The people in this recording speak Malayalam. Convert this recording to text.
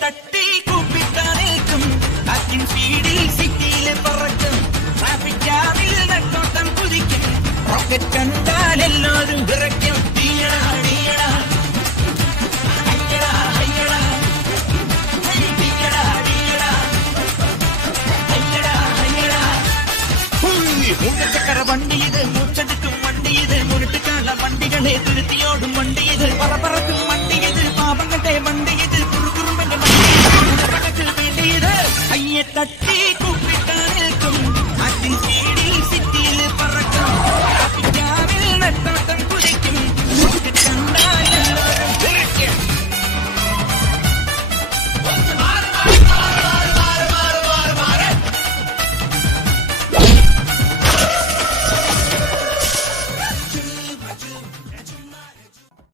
തട്ടി കൂപ്പിത്താനേക്കും കാറ്റിൻ സ്പീഡിൽ സിറ്റിയിലെ പറക്കും ട്രാഫിക് ജാമിൽ നെട്ടോട്ടം കുതിക്കും റോക്കറ്റ് കണ്ടാൽ എല്ലാവരും വിറയ്ക്കും തീയടാ തീയടാ ഹയ്യടാ ഹയ്യടാ തീയടാ തീയടാ ഹയ്യടാ ഹയ്യടാ മൂന്നച്ചക്കര വണ്ടി ഇത് മൂച്ചെടുക്കും വണ്ടി ഇത് മുരട്ടുകാല വണ്ടികളെ തുരുത്തിയോടും